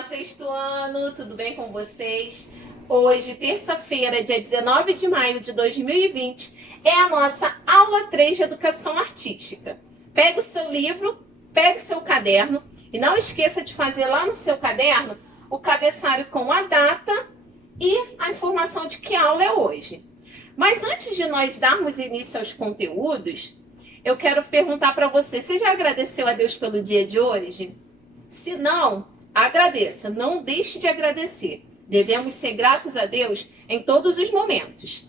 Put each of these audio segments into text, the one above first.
Olá, sexto ano, tudo bem com vocês? Hoje, terça-feira, dia 19 de maio de 2020, é a nossa aula 3 de Educação Artística. Pega o seu livro, pega o seu caderno e não esqueça de fazer lá no seu caderno o cabeçalho com a data e a informação de que aula é hoje. Mas antes de nós darmos início aos conteúdos, eu quero perguntar para você, você já agradeceu a Deus pelo dia de hoje? Se não, agradeça, não deixe de agradecer. Devemos ser gratos a Deus em todos os momentos.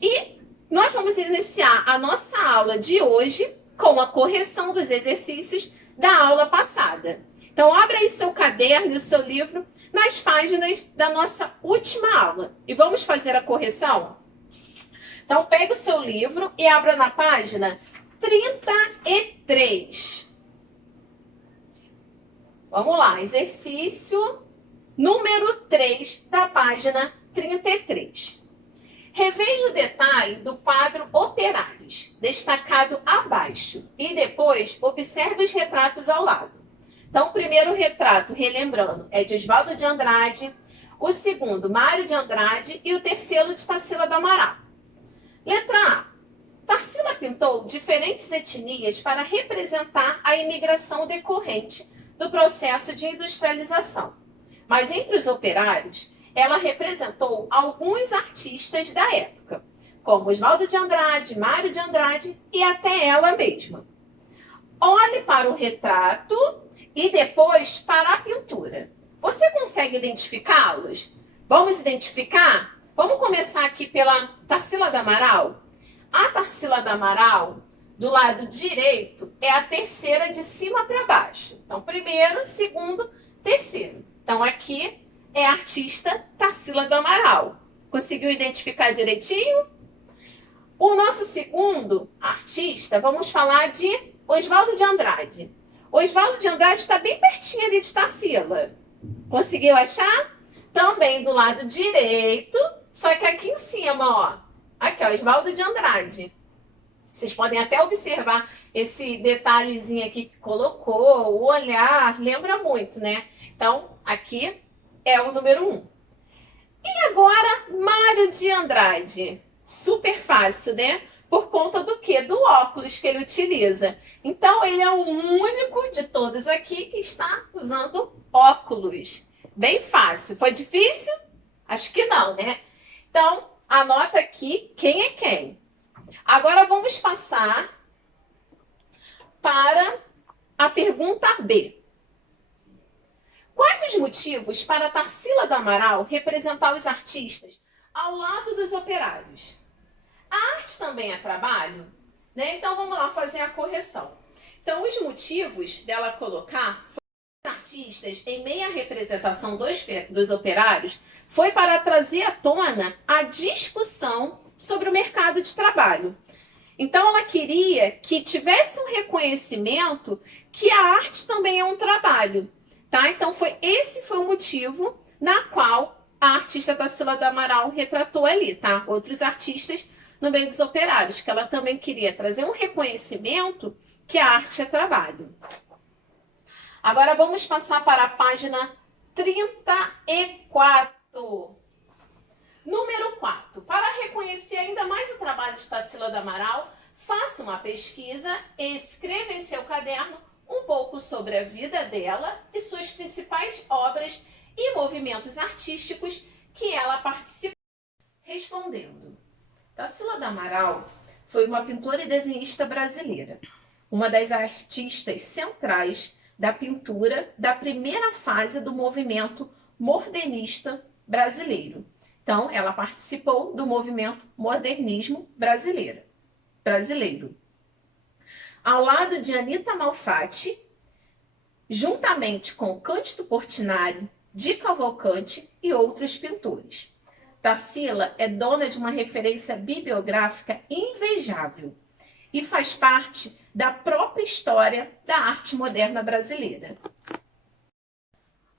E nós vamos iniciar a nossa aula de hoje com a correção dos exercícios da aula passada. Então, abra aí seu caderno e o seu livro nas páginas da nossa última aula. E vamos fazer a correção? Então, pegue o seu livro e abra na página 33. Vamos lá, exercício número 3 da página 33. Reveja o detalhe do quadro Operários, destacado abaixo, e depois observe os retratos ao lado. Então, o primeiro retrato, relembrando, é de Oswaldo de Andrade, o segundo, Mário de Andrade, e o terceiro, de Tarsila do Amaral. Letra A. Tarsila pintou diferentes etnias para representar a imigração decorrente do processo de industrialização. Mas entre os operários, ela representou alguns artistas da época, como Oswaldo de Andrade, Mário de Andrade e até ela mesma. Olhe para o retrato e depois para a pintura. Você consegue identificá-los? Vamos identificar? Vamos começar aqui pela Tarsila do Amaral. A Tarsila do Amaral, do lado direito, é a terceira de cima para baixo. Então, primeiro, segundo, terceiro. Então, aqui é a artista Tarsila do Amaral. Conseguiu identificar direitinho? O nosso segundo artista, vamos falar de Oswaldo de Andrade. Oswaldo de Andrade está bem pertinho ali de Tarsila. Conseguiu achar? Também do lado direito, só que aqui em cima, ó. Aqui, ó, Oswaldo de Andrade. Vocês podem até observar esse detalhezinho aqui que colocou, o olhar, lembra muito, né? Então, aqui é o número 1. E agora, Mário de Andrade. Super fácil, né? Por conta do quê? Do óculos que ele utiliza. Então, ele é o único de todos aqui que está usando óculos. Bem fácil. Foi difícil? Acho que não, né? Então, anota aqui quem é quem. Agora vamos passar para a pergunta B. Quais os motivos para Tarsila do Amaral representar os artistas ao lado dos operários? A arte também é trabalho? Né? Então vamos lá fazer a correção. Então os motivos dela colocar os artistas em meia representação dos operários foi para trazer à tona a discussão sobre o mercado de trabalho. Então, ela queria que tivesse um reconhecimento que a arte também é um trabalho, tá? Então, esse foi o motivo na qual a artista Tarsila do Amaral retratou ali, tá? Outros artistas no meio dos operários, que ela também queria trazer um reconhecimento que a arte é trabalho. Agora, vamos passar para a página 34. Número 4. Para reconhecer ainda mais o trabalho de Tarsila do Amaral, faça uma pesquisa e escreva em seu caderno um pouco sobre a vida dela e suas principais obras e movimentos artísticos que ela participou. Respondendo. Tarsila do Amaral foi uma pintora e desenhista brasileira, uma das artistas centrais da pintura da primeira fase do movimento modernista brasileiro. Então, ela participou do movimento modernismo brasileiro. Ao lado de Anita Malfatti, juntamente com Cândido Portinari, Di Cavalcanti e outros pintores. Tarsila é dona de uma referência bibliográfica invejável e faz parte da própria história da arte moderna brasileira.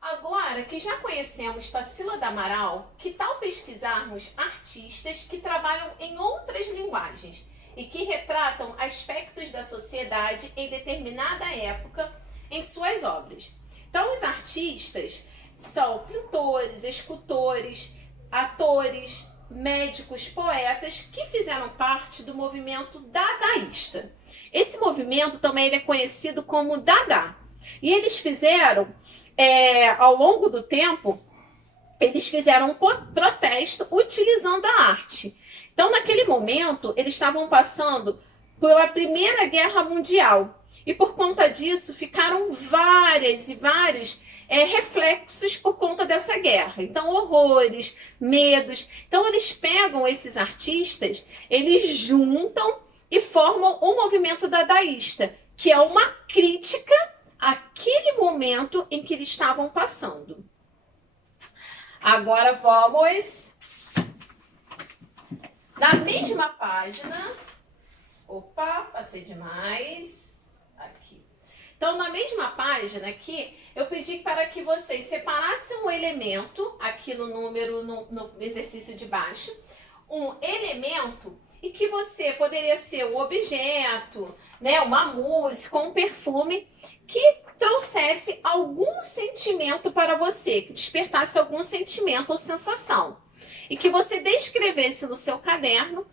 Agora que já conhecemos Tarsila do Amaral, que tal pesquisarmos artistas que trabalham em outras linguagens e que retratam aspectos da sociedade em determinada época em suas obras? Então, os artistas são pintores, escultores, atores, médicos, poetas que fizeram parte do movimento dadaísta. Esse movimento também ele é conhecido como Dada. E eles fizeram, ao longo do tempo, eles fizeram um protesto utilizando a arte. Então, naquele momento, eles estavam passando pela Primeira Guerra Mundial. E por conta disso, ficaram vários reflexos por conta dessa guerra. Então, horrores, medos. Então, eles pegam esses artistas, eles juntam e formam um movimento dadaísta, que é uma crítica àquele momento em que eles estavam passando. Agora vamos na mesma página. Opa, passei demais. Aqui. Então, na mesma página aqui, eu pedi para que vocês separassem um elemento, aqui no número, no exercício de baixo, um elemento e que você poderia ser um objeto, né, uma música, um perfume que trouxesse algum sentimento para você, que despertasse algum sentimento ou sensação. E que você descrevesse no seu caderno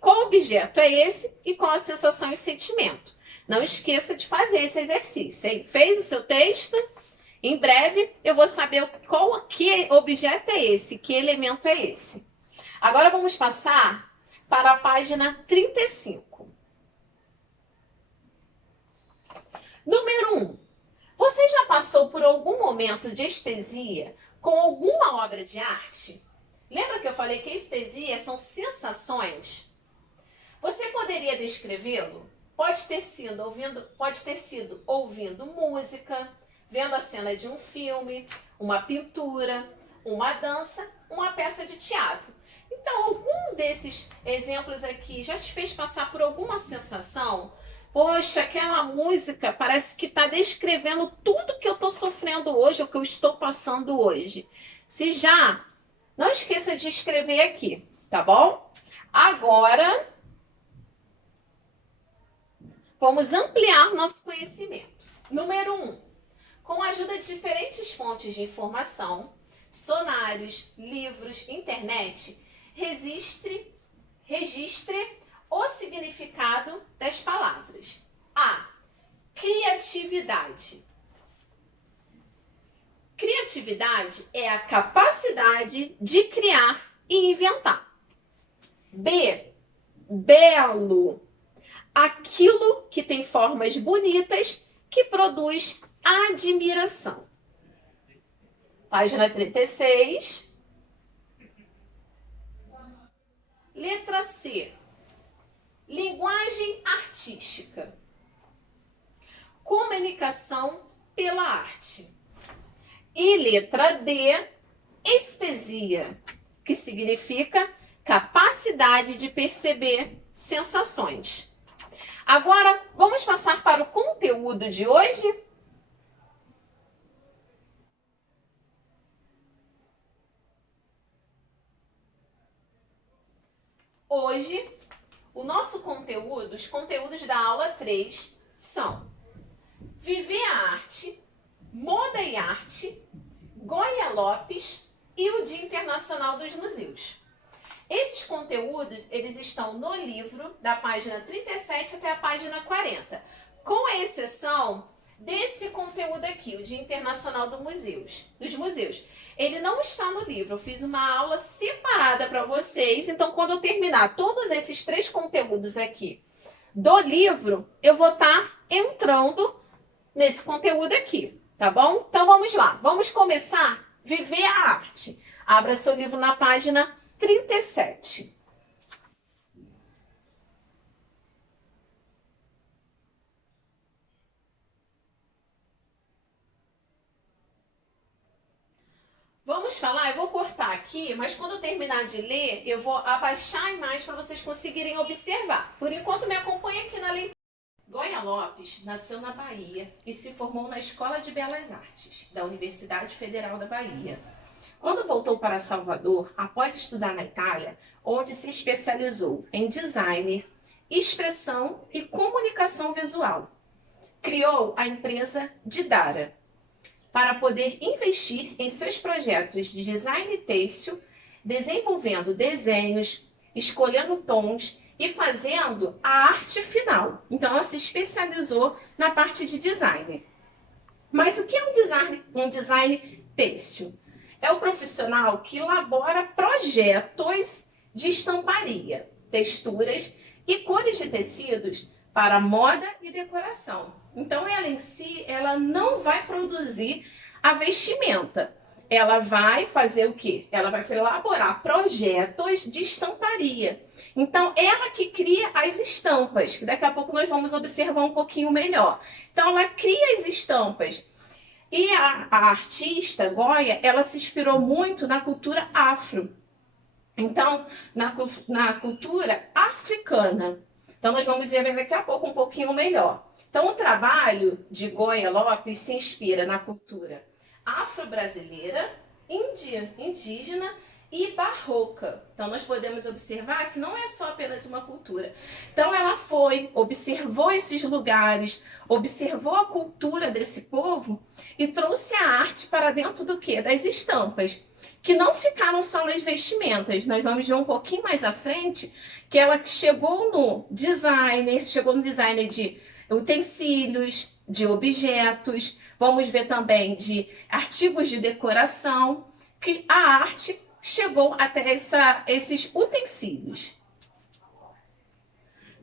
qual objeto é esse e qual a sensação e sentimento. Não esqueça de fazer esse exercício, hein? Fez o seu texto? Em breve eu vou saber que objeto é esse, que elemento é esse. Agora vamos passar para a página 35. Número 1. Você já passou por algum momento de estesia com alguma obra de arte? Lembra que eu falei que estesia são sensações? Você poderia descrevê-lo? Pode ter sido ouvindo música, vendo a cena de um filme, uma pintura, uma dança, uma peça de teatro. Então, algum desses exemplos aqui já te fez passar por alguma sensação? Poxa, aquela música parece que está descrevendo tudo que eu estou sofrendo hoje, ou que eu estou passando hoje. Se já, não esqueça de escrever aqui, tá bom? Agora, vamos ampliar nosso conhecimento. Número 1. Com a ajuda de diferentes fontes de informação, sonários, livros, internet, registre o significado das palavras. A. Criatividade. Criatividade é a capacidade de criar e inventar. B. Belo. Aquilo que tem formas bonitas, que produz admiração. Página 36. Letra C. Linguagem artística. Comunicação pela arte. E letra D. Estesia, que significa capacidade de perceber sensações. Agora, vamos passar para o conteúdo de hoje? Hoje, o nosso conteúdo, os conteúdos da aula 3 são Viver a Arte, Moda e Arte, Goya Lopes e o Dia Internacional dos Museus. Esses conteúdos, eles estão no livro, da página 37 até a página 40, com exceção desse conteúdo aqui, o Dia Internacional dos Museus. Ele não está no livro, eu fiz uma aula separada para vocês, então quando eu terminar todos esses 3 conteúdos aqui do livro, eu vou estar entrando nesse conteúdo aqui, tá bom? Então vamos lá, vamos começar Viver a Arte. Abra seu livro na página 37. Vamos falar, eu vou cortar aqui, mas quando eu terminar de ler, eu vou abaixar a imagem para vocês conseguirem observar. Por enquanto, me acompanhe aqui na leitura. Goya Lopes nasceu na Bahia e se formou na Escola de Belas Artes, da Universidade Federal da Bahia. Quando voltou para Salvador, após estudar na Itália, onde se especializou em design, expressão e comunicação visual, criou a empresa Didara. para poder investir em seus projetos de design têxtil, desenvolvendo desenhos, escolhendo tons e fazendo a arte final. Então, ela se especializou na parte de design. Mas o que é um design têxtil? É o profissional que elabora projetos de estamparia, texturas e cores de tecidos para moda e decoração. Então, ela em si, ela não vai produzir a vestimenta. Ela vai fazer o quê? Ela vai elaborar projetos de estamparia. Então, ela que cria as estampas, que daqui a pouco nós vamos observar um pouquinho melhor. Então, ela cria as estampas. E a artista Goya, ela se inspirou muito na cultura afro. Então, na cultura africana. Então, nós vamos ver daqui a pouco um pouquinho melhor. Então, o trabalho de Goya Lopes se inspira na cultura afro-brasileira, indígena e barroca. Então, nós podemos observar que não é só apenas uma cultura. Então, ela observou esses lugares, observou a cultura desse povo e trouxe a arte para dentro do quê? Das estampas, que não ficaram só nas vestimentas. Nós vamos ver um pouquinho mais à frente que ela chegou no design de utensílios, de objetos, vamos ver também de artigos de decoração, que a arte chegou até esses utensílios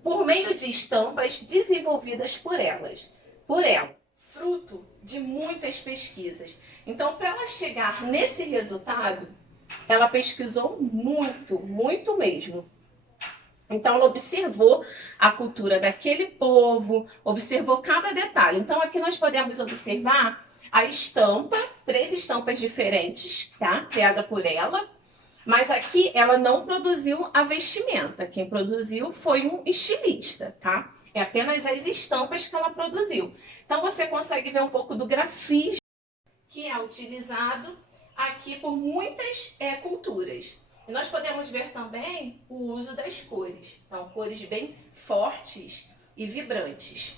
por meio de estampas desenvolvidas por ela, fruto de muitas pesquisas. Então, para ela chegar nesse resultado, ela pesquisou muito mesmo. Então, ela observou a cultura daquele povo, observou cada detalhe. Então, aqui nós podemos observar a estampa, 3 estampas diferentes, tá? Criada por ela. Mas aqui ela não produziu a vestimenta. Quem produziu foi um estilista, tá? É apenas as estampas que ela produziu. Então, você consegue ver um pouco do grafismo que é utilizado aqui por muitas culturas. E nós podemos ver também o uso das cores. Então, cores bem fortes e vibrantes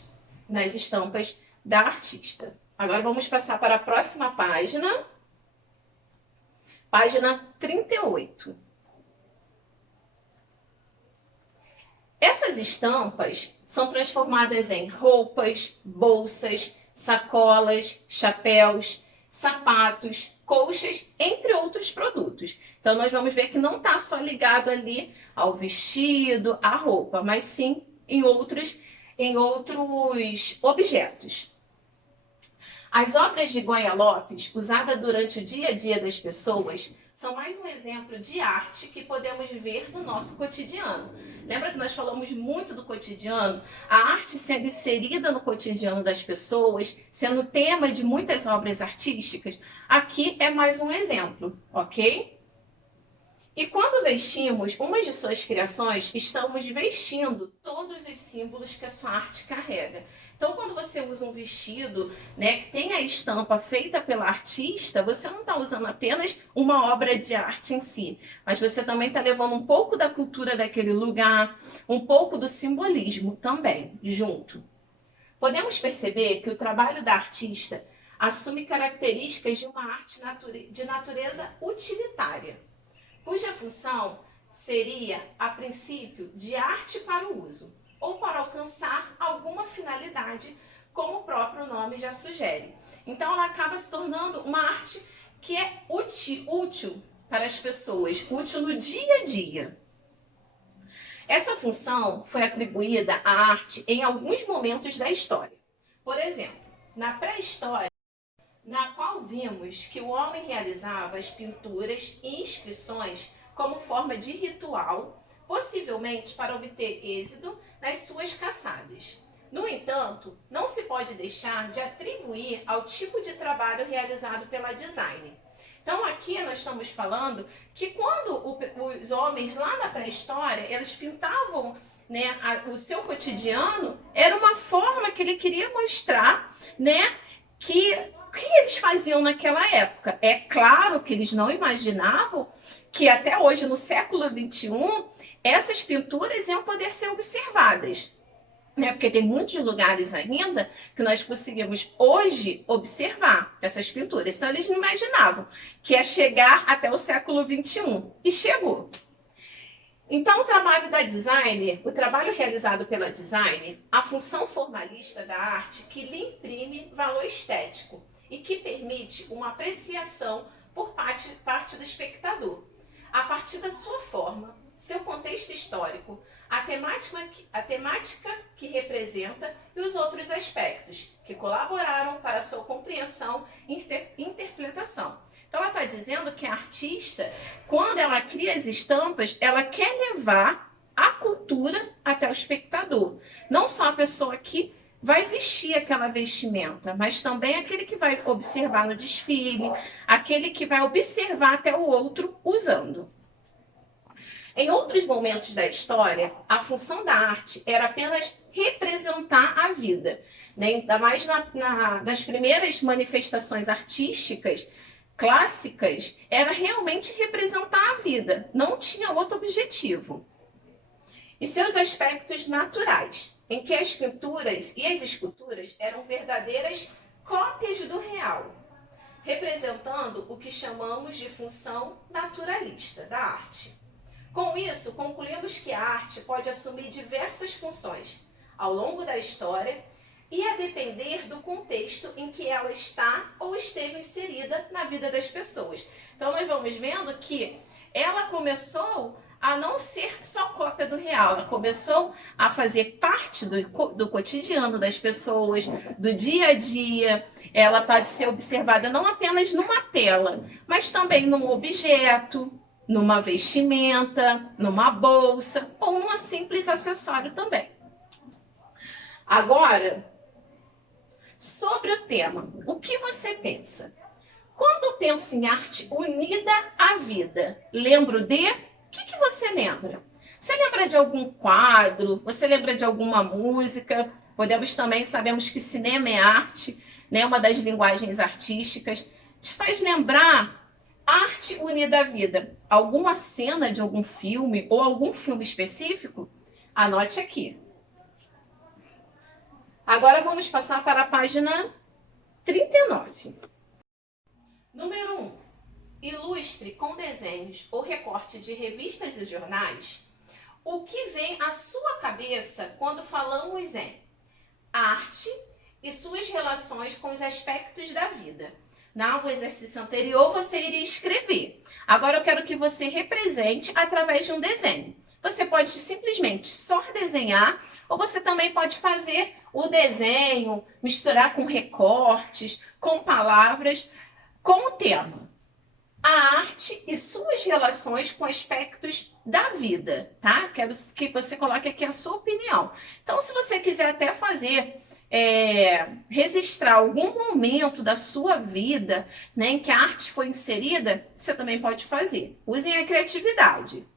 nas estampas da artista. Agora vamos passar para a próxima página. Página 38. Essas estampas são transformadas em roupas, bolsas, sacolas, chapéus, sapatos, colchas, entre outros produtos. Então, nós vamos ver que não está só ligado ali ao vestido, à roupa, mas sim em outros objetos. As obras de Goya Lopes, usadas durante o dia a dia das pessoas, são mais um exemplo de arte que podemos ver no nosso cotidiano. Lembra que nós falamos muito do cotidiano? A arte sendo inserida no cotidiano das pessoas, sendo tema de muitas obras artísticas, aqui é mais um exemplo, ok? E quando vestimos uma de suas criações, estamos vestindo todos os símbolos que a sua arte carrega. Então, quando você usa um vestido, né, que tem a estampa feita pela artista, você não está usando apenas uma obra de arte em si, mas você também está levando um pouco da cultura daquele lugar, um pouco do simbolismo também, junto. Podemos perceber que o trabalho da artista assume características de uma arte de natureza utilitária, cuja função seria, a princípio, de arte para o uso, ou para alcançar alguma finalidade, como o próprio nome já sugere. Então, ela acaba se tornando uma arte que é útil para as pessoas, útil no dia a dia. Essa função foi atribuída à arte em alguns momentos da história. Por exemplo, na pré-história, na qual vimos que o homem realizava as pinturas e inscrições como forma de ritual, possivelmente para obter êxito nas suas caçadas. No entanto, não se pode deixar de atribuir ao tipo de trabalho realizado pela designer. Então, aqui nós estamos falando que quando os homens lá na pré-história, eles pintavam, né, o seu cotidiano, era uma forma que ele queria mostrar, né, que o que eles faziam naquela época. É claro que eles não imaginavam que até hoje, no século XXI, essas pinturas iam poder ser observadas. né? Porque tem muitos lugares ainda que nós conseguimos hoje observar essas pinturas. Então eles não imaginavam que ia chegar até o século XXI. E chegou. Então o trabalho da designer, o trabalho realizado pela designer, a função formalista da arte que lhe imprime valor estético e que permite uma apreciação por parte do espectador, a partir da sua forma, seu contexto histórico, a temática que representa e os outros aspectos que colaboraram para a sua compreensão e interpretação. Então ela está dizendo que a artista, quando ela cria as estampas, ela quer levar a cultura até o espectador. Não só a pessoa que vai vestir aquela vestimenta, mas também aquele que vai observar no desfile, aquele que vai observar até o outro usando. Em outros momentos da história, a função da arte era apenas representar a vida, né? Ainda mais nas primeiras manifestações artísticas clássicas, era realmente representar a vida, não tinha outro objetivo. E seus aspectos naturais, em que as pinturas e as esculturas eram verdadeiras cópias do real, representando o que chamamos de função naturalista da arte. Com isso, concluímos que a arte pode assumir diversas funções ao longo da história e a depender do contexto em que ela está ou esteve inserida na vida das pessoas. Então nós vamos vendo que ela começou a não ser só cópia do real, ela começou a fazer parte do cotidiano das pessoas, do dia a dia. Ela pode ser observada não apenas numa tela, mas também num objeto, numa vestimenta, numa bolsa ou num simples acessório também. Agora, sobre o tema, o que você pensa? Quando penso em arte unida à vida, lembro de... O que você lembra? Você lembra de algum quadro? Você lembra de alguma música? Sabemos que cinema é arte, né? Uma das linguagens artísticas. Te faz lembrar arte unida à vida. Alguma cena de algum filme ou algum filme específico? Anote aqui. Agora vamos passar para a página 39. Número 1. Ilustre com desenhos ou recorte de revistas e jornais o que vem à sua cabeça quando falamos em arte e suas relações com os aspectos da vida. No exercício anterior, você iria escrever. Agora eu quero que você represente através de um desenho. Você pode simplesmente só desenhar, ou você também pode fazer o desenho, misturar com recortes, com palavras, com o tema. A arte e suas relações com aspectos da vida, tá? Quero que você coloque aqui a sua opinião. Então, se você quiser até fazer, registrar algum momento da sua vida, né, em que a arte foi inserida, você também pode fazer. Usem a criatividade.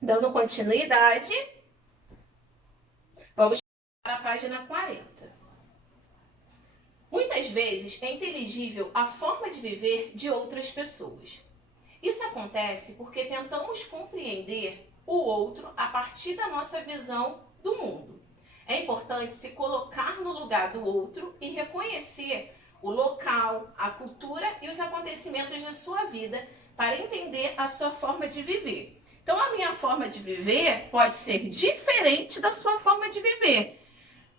Dando continuidade, vamos para a página 40. Muitas vezes é inteligível a forma de viver de outras pessoas. Isso acontece porque tentamos compreender o outro a partir da nossa visão do mundo. É importante se colocar no lugar do outro e reconhecer o local, a cultura e os acontecimentos de sua vida para entender a sua forma de viver. Então, a minha forma de viver pode ser diferente da sua forma de viver.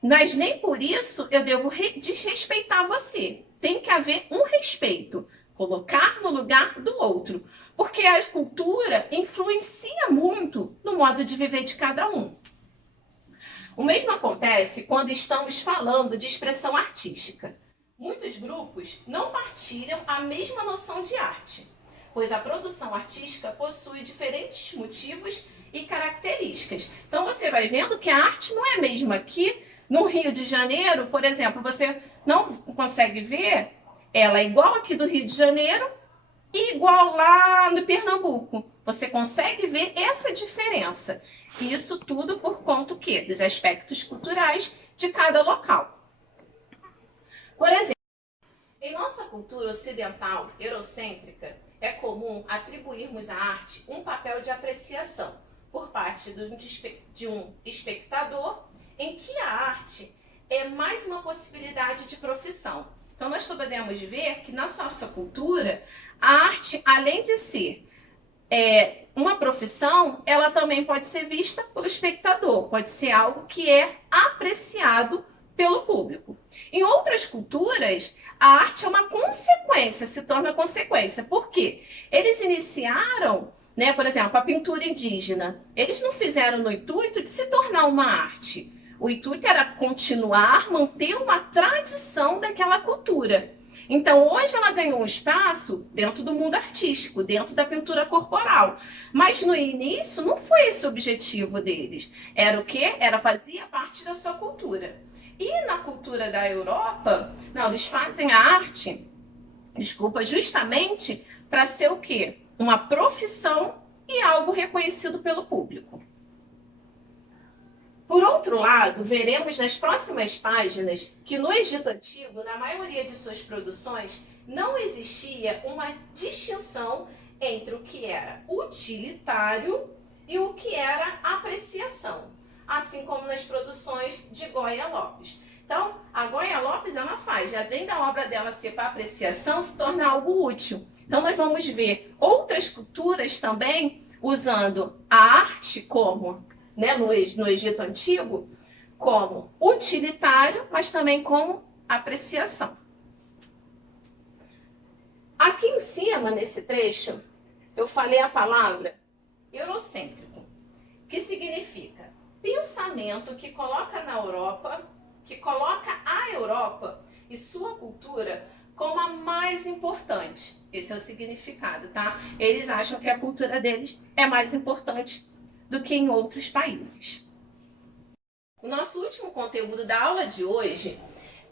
Mas nem por isso eu devo desrespeitar você. Tem que haver um respeito. Colocar no lugar do outro. Porque a cultura influencia muito no modo de viver de cada um. O mesmo acontece quando estamos falando de expressão artística. Muitos grupos não partilham a mesma noção de arte, pois a produção artística possui diferentes motivos e características. Então você vai vendo que a arte não é a mesma aqui no Rio de Janeiro, por exemplo, você não consegue ver ela igual aqui do Rio de Janeiro e igual lá no Pernambuco. Você consegue ver essa diferença. E isso tudo por conta do quê? Dos aspectos culturais de cada local. Por exemplo, em nossa cultura ocidental eurocêntrica, é comum atribuirmos à arte um papel de apreciação por parte de um espectador em que a arte é mais uma possibilidade de profissão. Então, nós podemos ver que na nossa cultura, a arte, além de ser uma profissão, ela também pode ser vista pelo espectador, pode ser algo que é apreciado pelo público. Em outras culturas, a arte é uma consequência, se torna consequência. Por quê? Eles iniciaram, né, por exemplo, a pintura indígena. Eles não fizeram no intuito de se tornar uma arte. O intuito era continuar, manter uma tradição daquela cultura. Então, hoje ela ganhou um espaço dentro do mundo artístico, dentro da pintura corporal. Mas no início não foi esse o objetivo deles. Era o quê? Fazia parte da sua cultura. E na cultura da Europa, não, eles fazem a arte, justamente para ser o quê? Uma profissão e algo reconhecido pelo público. Por outro lado, veremos nas próximas páginas que no Egito Antigo, na maioria de suas produções, não existia uma distinção entre o que era utilitário e o que era apreciação, assim como nas produções de Goya Lopes. Então, a Goya Lopes, ela faz, além da obra dela ser para apreciação, se torna algo útil. Então, nós vamos ver outras culturas também usando a arte como, né, no Egito Antigo, como utilitário, mas também como apreciação. Aqui em cima, nesse trecho, eu falei a palavra eurocêntrico, que significa pensamento que coloca a Europa e sua cultura como a mais importante. Esse é o significado, tá? Eles acham que a cultura deles é mais importante do que em outros países. O nosso último conteúdo da aula de hoje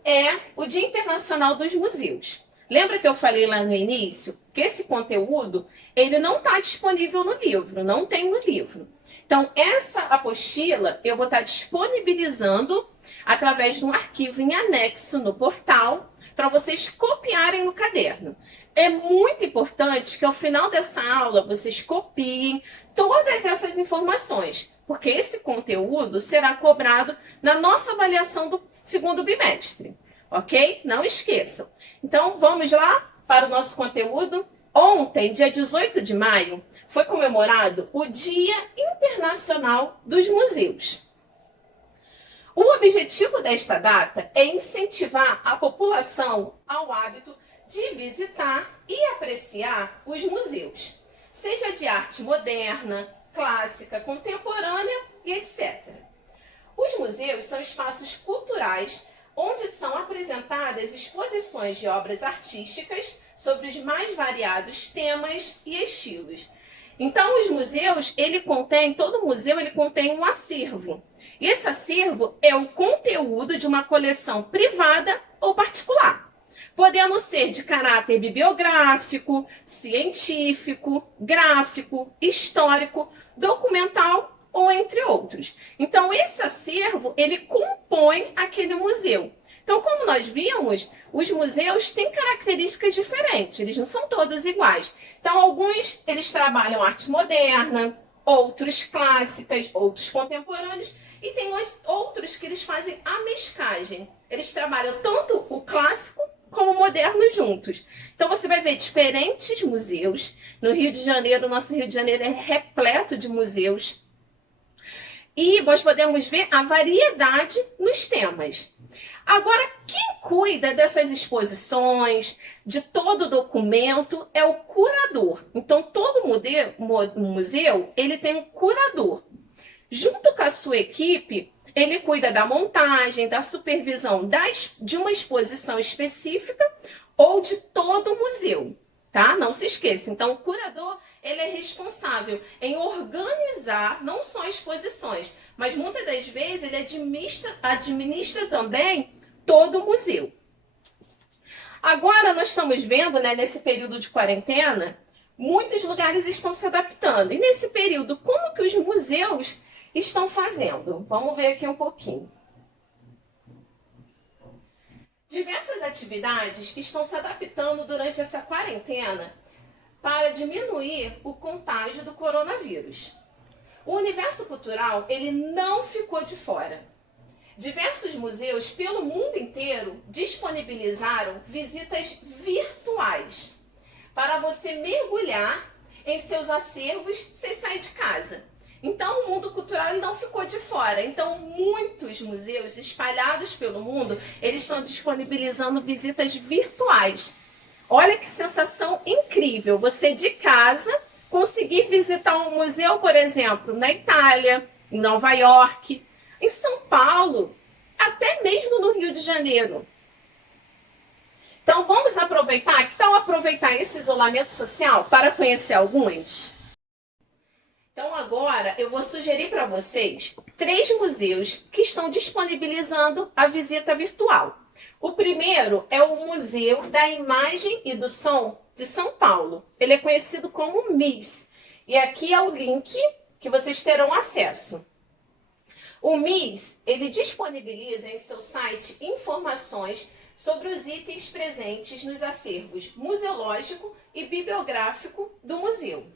é o Dia Internacional dos Museus. Lembra que eu falei lá no início que esse conteúdo ele não está disponível no livro, não tem no livro. Então, essa apostila eu vou estar disponibilizando através de um arquivo em anexo no portal para vocês copiarem no caderno. É muito importante que ao final dessa aula vocês copiem todas essas informações, porque esse conteúdo será cobrado na nossa avaliação do segundo bimestre, ok? Não esqueçam. Então, vamos lá para o nosso conteúdo. Ontem, dia 18 de maio, foi comemorado o Dia Internacional dos Museus. O objetivo desta data é incentivar a população ao hábito de visitar e apreciar os museus, seja de arte moderna, clássica, contemporânea e etc. Os museus são espaços culturais onde são apresentadas exposições de obras artísticas sobre os mais variados temas e estilos. Então, os museus, todo museu contém um acervo. E esse acervo é o conteúdo de uma coleção privada ou particular, podendo ser de caráter bibliográfico, científico, gráfico, histórico, documental ou entre outros. Então, esse acervo, ele compõe aquele museu. Então, como nós vimos, os museus têm características diferentes, eles não são todos iguais. Então, alguns, eles trabalham arte moderna, outros clássicas, outros contemporâneos, e tem outros que eles fazem a mesclagem. Eles trabalham tanto o clássico como o moderno juntos. Então, você vai ver diferentes museus. No Rio de Janeiro, o nosso Rio de Janeiro é repleto de museus. E nós podemos ver a variedade nos temas. Agora, quem cuida dessas exposições, de todo o documento, é o curador. Então, todo museu, ele tem um curador. Junto com a sua equipe, ele cuida da montagem, da supervisão de uma exposição específica ou de todo o museu, tá? Não se esqueça. Então, o curador, ele é responsável em organizar não só exposições, mas muitas das vezes ele administra também todo o museu. Agora nós estamos vendo, né, nesse período de quarentena, muitos lugares estão se adaptando. E nesse período, como que os museus estão fazendo? Vamos ver aqui um pouquinho. Diversas atividades estão se adaptando durante essa quarentena para diminuir o contágio do coronavírus. O universo cultural, ele não ficou de fora. Diversos museus pelo mundo inteiro disponibilizaram visitas virtuais para você mergulhar em seus acervos sem sair de casa. Então, o mundo cultural não ficou de fora. Então, muitos museus espalhados pelo mundo, eles estão disponibilizando visitas virtuais. Olha que sensação incrível, você de casa conseguir visitar um museu, por exemplo, na Itália, em Nova York, em São Paulo, até mesmo no Rio de Janeiro. Então vamos aproveitar, que tal aproveitar esse isolamento social para conhecer alguns? Então agora eu vou sugerir para vocês 3 museus que estão disponibilizando a visita virtual. O primeiro é o Museu da Imagem e do Som de São Paulo. Ele é conhecido como MIS. E aqui é o link que vocês terão acesso. O MIS, ele disponibiliza em seu site informações sobre os itens presentes nos acervos museológico e bibliográfico do museu.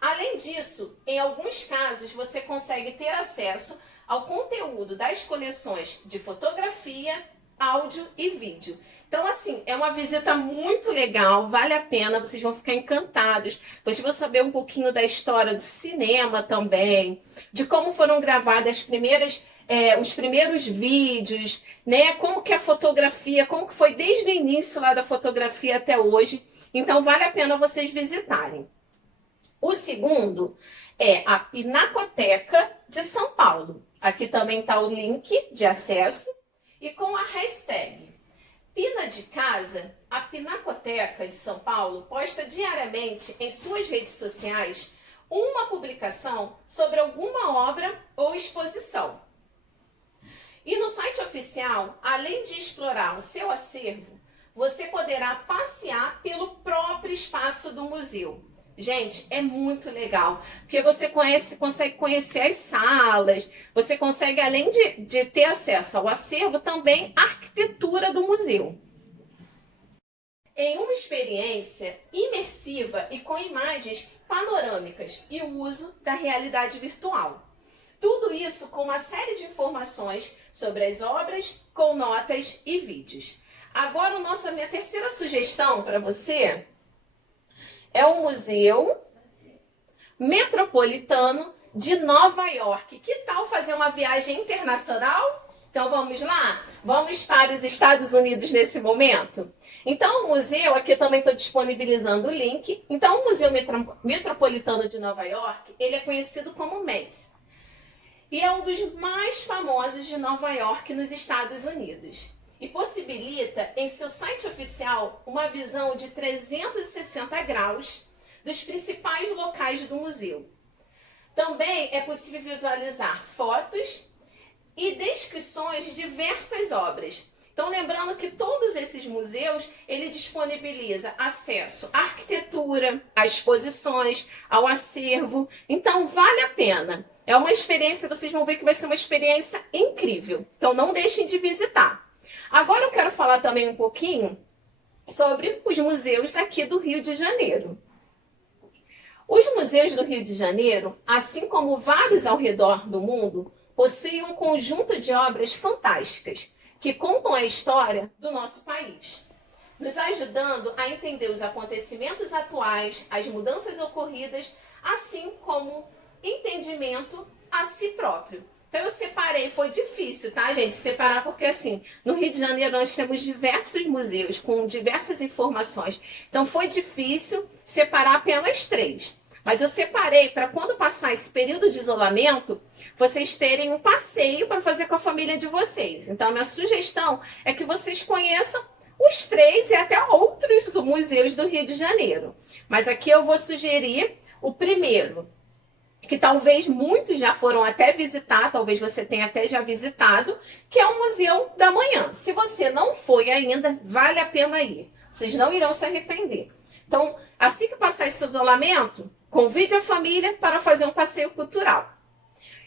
Além disso, em alguns casos, você consegue ter acesso ao conteúdo das coleções de fotografia, áudio e vídeo. Então, assim, é uma visita muito legal, vale a pena, vocês vão ficar encantados. Vocês vão saber um pouquinho da história do cinema também, de como foram gravadas os primeiros vídeos, né? Como que a fotografia, como que foi desde o início lá da fotografia até hoje. Então, vale a pena vocês visitarem. O segundo é a Pinacoteca de São Paulo. Aqui também está o link de acesso e com a hashtag Pina de Casa, a Pinacoteca de São Paulo posta diariamente em suas redes sociais uma publicação sobre alguma obra ou exposição. E no site oficial, além de explorar o seu acervo, você poderá passear pelo próprio espaço do museu. Gente, é muito legal, porque você consegue conhecer as salas, você consegue, além de ter acesso ao acervo, também a arquitetura do museu. Em uma experiência imersiva e com imagens panorâmicas e o uso da realidade virtual. Tudo isso com uma série de informações sobre as obras, com notas e vídeos. Agora, minha terceira sugestão para você é o Museu Metropolitano de Nova York. Que tal fazer uma viagem internacional? Então vamos lá? Vamos para os Estados Unidos nesse momento? Então o museu, aqui eu também estou disponibilizando o link. Então o Museu Metropolitano de Nova York, ele é conhecido como METS. E é um dos mais famosos de Nova York nos Estados Unidos. E possibilita em seu site oficial uma visão de 360 graus dos principais locais do museu. Também é possível visualizar fotos e descrições de diversas obras. Então, lembrando que todos esses museus, ele disponibiliza acesso à arquitetura, a exposições, ao acervo. Então, vale a pena. É uma experiência, vocês vão ver que vai ser uma experiência incrível. Então, não deixem de visitar. Agora eu quero falar também um pouquinho sobre os museus aqui do Rio de Janeiro. Os museus do Rio de Janeiro, assim como vários ao redor do mundo, possuem um conjunto de obras fantásticas que contam a história do nosso país, nos ajudando a entender os acontecimentos atuais, as mudanças ocorridas, assim como entendimento a si próprio. Então eu separei, foi difícil, tá, gente, separar, porque assim, no Rio de Janeiro nós temos diversos museus com diversas informações. Então foi difícil separar apenas 3. Mas eu separei para quando passar esse período de isolamento, vocês terem um passeio para fazer com a família de vocês. Então a minha sugestão é que vocês conheçam os 3 e até outros museus do Rio de Janeiro. Mas aqui eu vou sugerir o primeiro, que talvez muitos já foram até visitar, talvez você tenha até já visitado, que é o Museu da Manhã. Se você não foi ainda, vale a pena ir. Vocês não irão se arrepender. Então, assim que passar esse isolamento, convide a família para fazer um passeio cultural.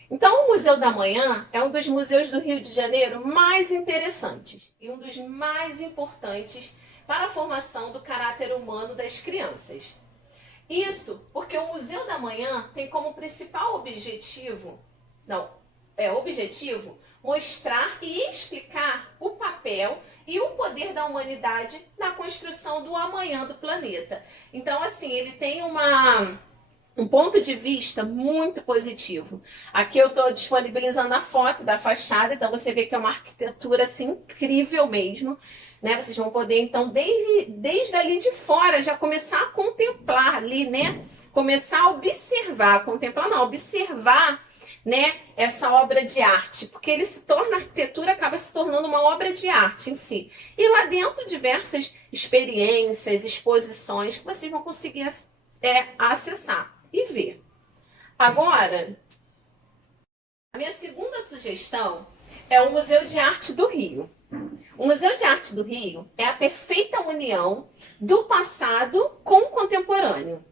Então, o Museu da Manhã é um dos museus do Rio de Janeiro mais interessantes e um dos mais importantes para a formação do caráter humano das crianças. Isso porque o Museu da Manhã tem como principal objetivo, objetivo mostrar e explicar o papel e o poder da humanidade na construção do amanhã do planeta. Então, assim, ele tem um ponto de vista muito positivo. Aqui eu estou disponibilizando a foto da fachada, então você vê que é uma arquitetura assim, incrível mesmo. Né? Vocês vão poder, então, desde ali de fora, já começar a contemplar ali, né? Começar a observar, contemplar não, observar, né, essa obra de arte, porque ele se torna, a arquitetura acaba se tornando uma obra de arte em si. E lá dentro, diversas experiências, exposições que vocês vão conseguir acessar e ver. Agora, a minha segunda sugestão é o Museu de Arte do Rio. O Museu de Arte do Rio é a perfeita união do passado com o contemporâneo.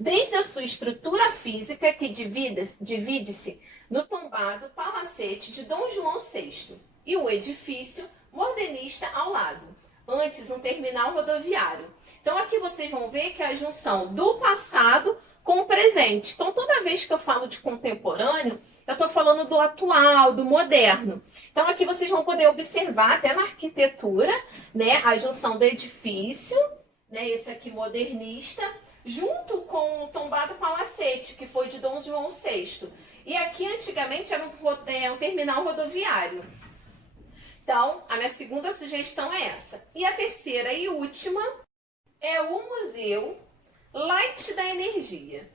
Desde a sua estrutura física, que divide-se no tombado palacete de Dom João VI, e o edifício modernista ao lado, antes um terminal rodoviário. Então aqui vocês vão ver que é a junção do passado com o presente. Então toda vez que eu falo de contemporâneo, eu estou falando do atual, do moderno. Então aqui vocês vão poder observar até na arquitetura, né, a junção do edifício, né, esse aqui modernista, junto com o tombado palacete, que foi de Dom João VI. E aqui antigamente era um terminal rodoviário. Então, a minha segunda sugestão é essa. E a terceira e última é o Museu Light da Energia.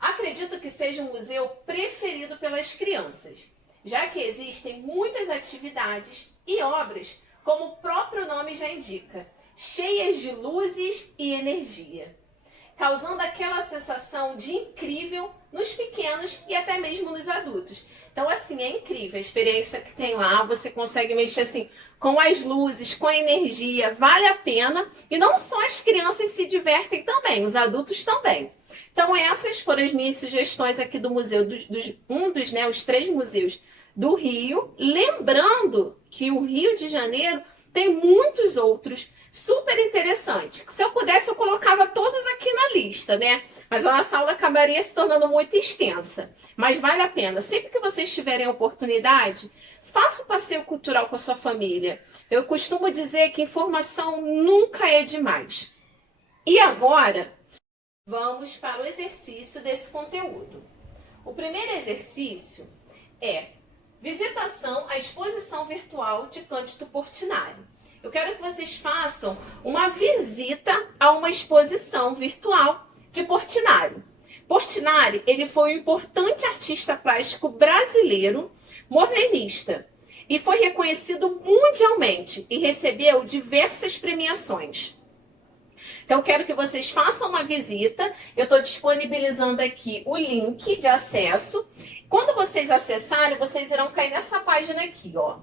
Acredito que seja um museu preferido pelas crianças, já que existem muitas atividades e obras, como o próprio nome já indica, cheias de luzes e energia, causando aquela sensação de incrível nos pequenos e até mesmo nos adultos. Então, assim, é incrível a experiência que tem lá, você consegue mexer assim com as luzes, com a energia, vale a pena. E não só as crianças se divertem também, os adultos também. Então, essas foram as minhas sugestões aqui do museu, os 3 museus do Rio. Lembrando que o Rio de Janeiro tem muitos outros super interessantes, que se eu pudesse eu colocava todos aqui na lista, né? Mas a nossa aula acabaria se tornando muito extensa. Mas vale a pena. Sempre que vocês tiverem a oportunidade, faça o passeio cultural com a sua família. Eu costumo dizer que informação nunca é demais. E agora, vamos para o exercício desse conteúdo. O primeiro exercício é visitação à exposição virtual de Cândido Portinari. Eu quero que vocês façam uma visita a uma exposição virtual de Portinari. Portinari, ele foi um importante artista plástico brasileiro modernista e foi reconhecido mundialmente e recebeu diversas premiações. Então, eu quero que vocês façam uma visita. Eu estou disponibilizando aqui o link de acesso. Quando vocês acessarem, vocês irão cair nessa página aqui, ó.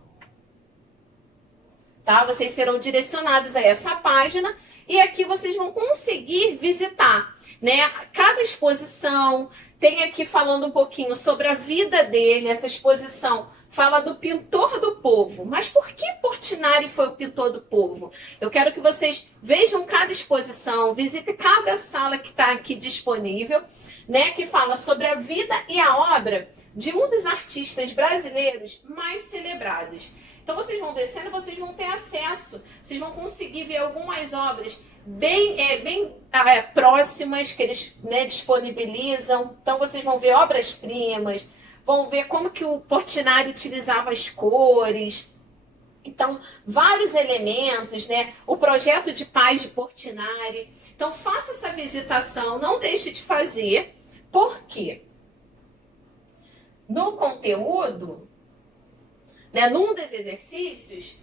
Tá? Vocês serão direcionados a essa página e aqui vocês vão conseguir visitar, né, cada exposição. Tem aqui falando um pouquinho sobre a vida dele. Essa exposição fala do pintor do povo. Mas por que Portinari foi o pintor do povo? Eu quero que vocês vejam cada exposição, visitem cada sala que está aqui disponível, né, que fala sobre a vida e a obra de um dos artistas brasileiros mais celebrados. Então vocês vão descendo, vocês vão ter acesso, vocês vão conseguir ver algumas obras bem próximas que eles, né, disponibilizam. Então vocês vão ver obras-primas, vão ver como que o Portinari utilizava as cores. Então, vários elementos, né? O projeto de paz de Portinari. Então, faça essa visitação, não deixe de fazer, porque no conteúdo, né, num dos exercícios,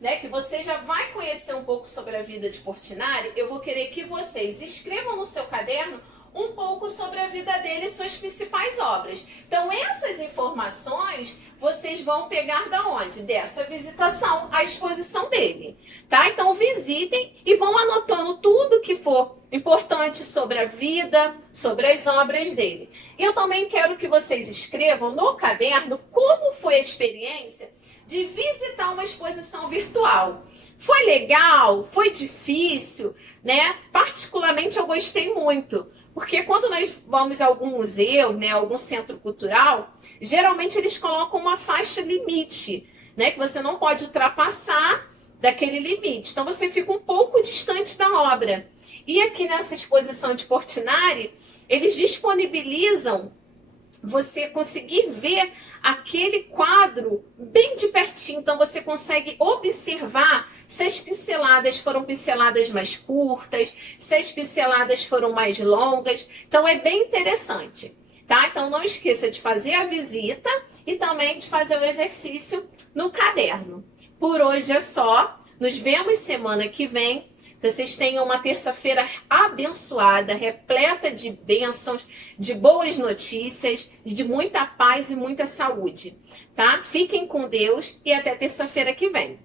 né, que você já vai conhecer um pouco sobre a vida de Portinari, eu vou querer que vocês escrevam no seu caderno um pouco sobre a vida dele e suas principais obras. Então, essas informações vocês vão pegar da onde? Dessa visitação à exposição dele, tá? Então, visitem e vão anotando tudo que for importante sobre a vida, sobre as obras dele. E eu também quero que vocês escrevam no caderno como foi a experiência de visitar uma exposição virtual. Foi legal? Foi difícil? Né? Particularmente, eu gostei muito, Porque quando nós vamos a algum museu, né, algum centro cultural, geralmente eles colocam uma faixa limite, né, que você não pode ultrapassar daquele limite. Então você fica um pouco distante da obra. E aqui nessa exposição de Portinari, eles disponibilizam você conseguir ver aquele quadro bem de pertinho. Então você consegue observar se as pinceladas foram pinceladas mais curtas, se as pinceladas foram mais longas. Então é bem interessante, tá? Então não esqueça de fazer a visita e também de fazer o exercício no caderno. Por hoje é só. Nos vemos semana que vem. Vocês tenham uma terça-feira abençoada, repleta de bênçãos, de boas notícias, de muita paz e muita saúde, tá? Fiquem com Deus e até terça-feira que vem.